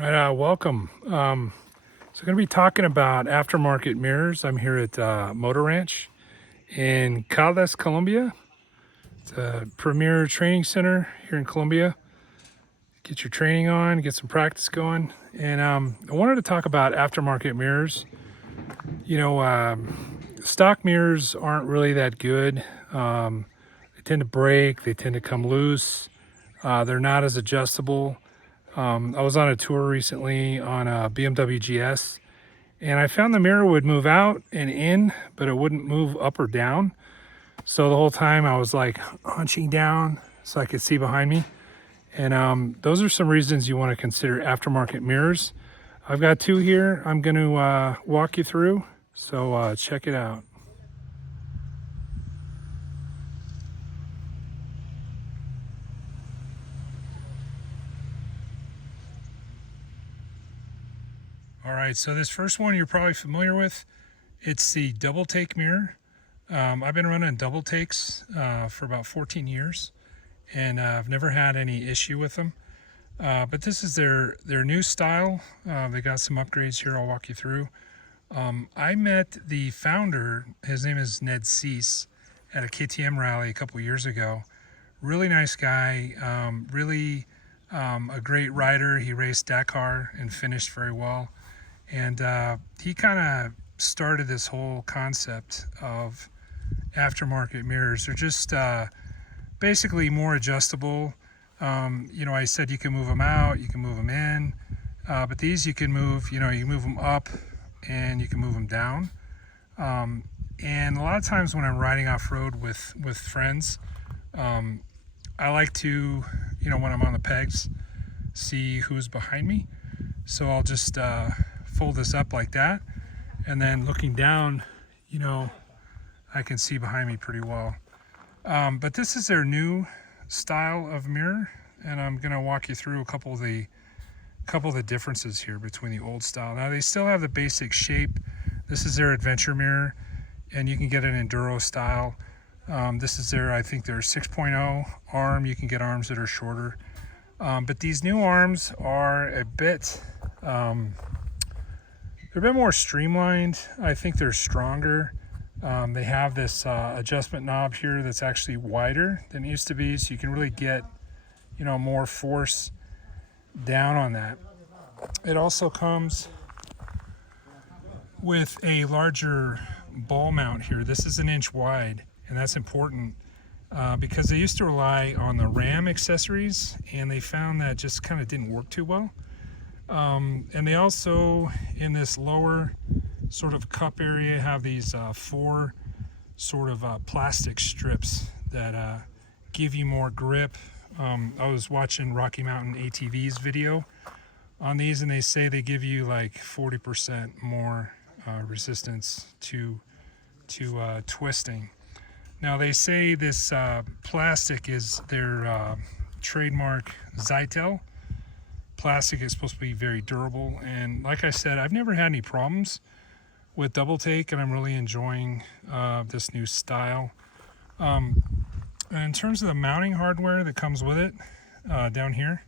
All right, welcome. So I'm going to be talking about aftermarket mirrors. I'm here at Moto Ranch in Caldas, Colombia. It's a premier training center here in Colombia. Get your training on, get some practice going. And I wanted to talk about aftermarket mirrors. Stock mirrors aren't really that good. They tend to break, they tend to come loose. They're not as adjustable. I was on a tour recently on a BMW GS, and I found the mirror would move out and in, but it wouldn't move up or down. So the whole time I was like hunching down so I could see behind me. And those are some reasons you want to consider aftermarket mirrors. I've got two here I'm going to walk you through, so check it out. All right, so this first one you're probably familiar with. It's the DoubleTake mirror. I've been running DoubleTakes for about 14 years, and I've never had any issue with them. But this is their new style. They got some upgrades here I'll walk you through. I met the founder, his name is Ned Cease, at a KTM rally a couple years ago. Really nice guy, really a great rider. He raced Dakar and finished very well. And he kind of started this whole concept of aftermarket mirrors. They're just basically more adjustable. I said you can move them out, you can move them in, but these you can move, you can move them up and you can move them down. And a lot of times when I'm riding off-road with friends, I like to, when I'm on the pegs, see who's behind me. So I'll just fold this up like that, and then looking down, I can see behind me pretty well. But this is their new style of mirror, and I'm going to walk you through a couple of the differences here between the old style. Now they still have the basic shape. This is their adventure mirror, and you can get an enduro style. This is I think their 6.0 arm. You can get arms that are shorter, but these new arms are a bit they're a bit more streamlined. I think they're stronger. They have this adjustment knob here that's actually wider than it used to be, so you can really get more force down on that. It also comes with a larger ball mount here. This is 1 inch wide, and that's important because they used to rely on the ram accessories, and they found that just kind of didn't work too well. And they also, in this lower sort of cup area, have these 4 sort of plastic strips that give you more grip. I was watching Rocky Mountain ATV's video on these, and they say they give you like 40% more resistance to twisting. Now they say this plastic is their trademark Zytel. Plastic is supposed to be very durable, and like I said, I've never had any problems with DoubleTake, and I'm really enjoying this new style. And in terms of the mounting hardware that comes with it, down here,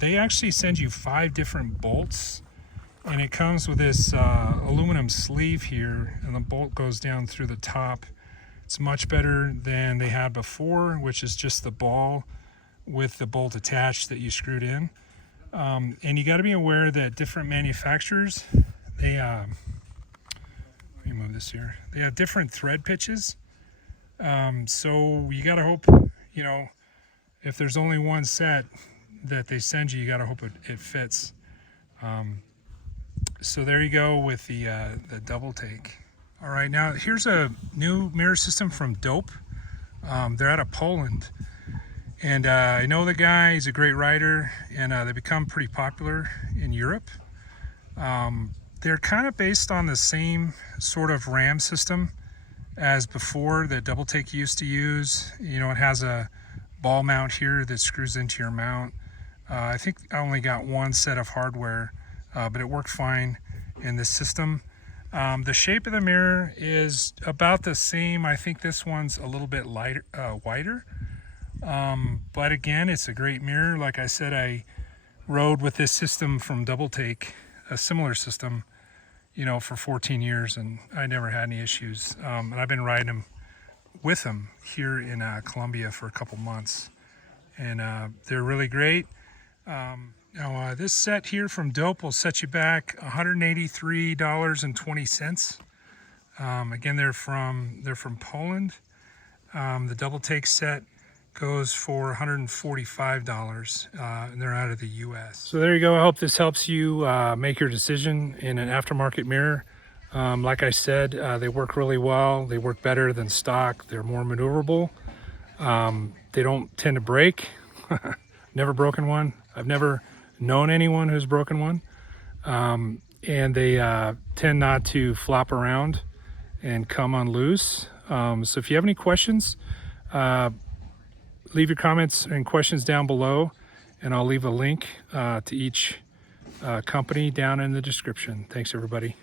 they actually send you 5 different bolts, and it comes with this aluminum sleeve here, and the bolt goes down through the top. It's much better than they had before, which is just the ball with the bolt attached that you screwed in. And you got to be aware that different manufacturers, they let me move this here, they have different thread pitches. So you got to hope, if there's only one set that they send you, you got to hope it fits. So there you go with the DoubleTake. All right, now here's a new mirror system from Dope. They're out of Poland. And I know the guy, he's a great rider, and they become pretty popular in Europe. They're kind of based on the same sort of ram system as before that DoubleTake used to use. It has a ball mount here that screws into your mount. I think I only got 1 set of hardware, but it worked fine in this system. The shape of the mirror is about the same. I think this one's a little bit wider. But again, it's a great mirror. Like I said, I rode with this system from DoubleTake, a similar system, you know, for 14 years, and I never had any issues. And I've been riding them with them here in Colombia for a couple months, and they're really great. Now this set here from Dope will set you back $183.20. Again, they're from Poland. The DoubleTake set goes for $145, and they're out of the US. So there you go. I hope this helps you make your decision in an aftermarket mirror. Like I said, they work really well. They work better than stock. They're more maneuverable. They don't tend to break. Never broken one. I've never known anyone who's broken one. And they tend not to flop around and come on loose. So if you have any questions, leave your comments and questions down below, and I'll leave a link to each company down in the description. Thanks, everybody.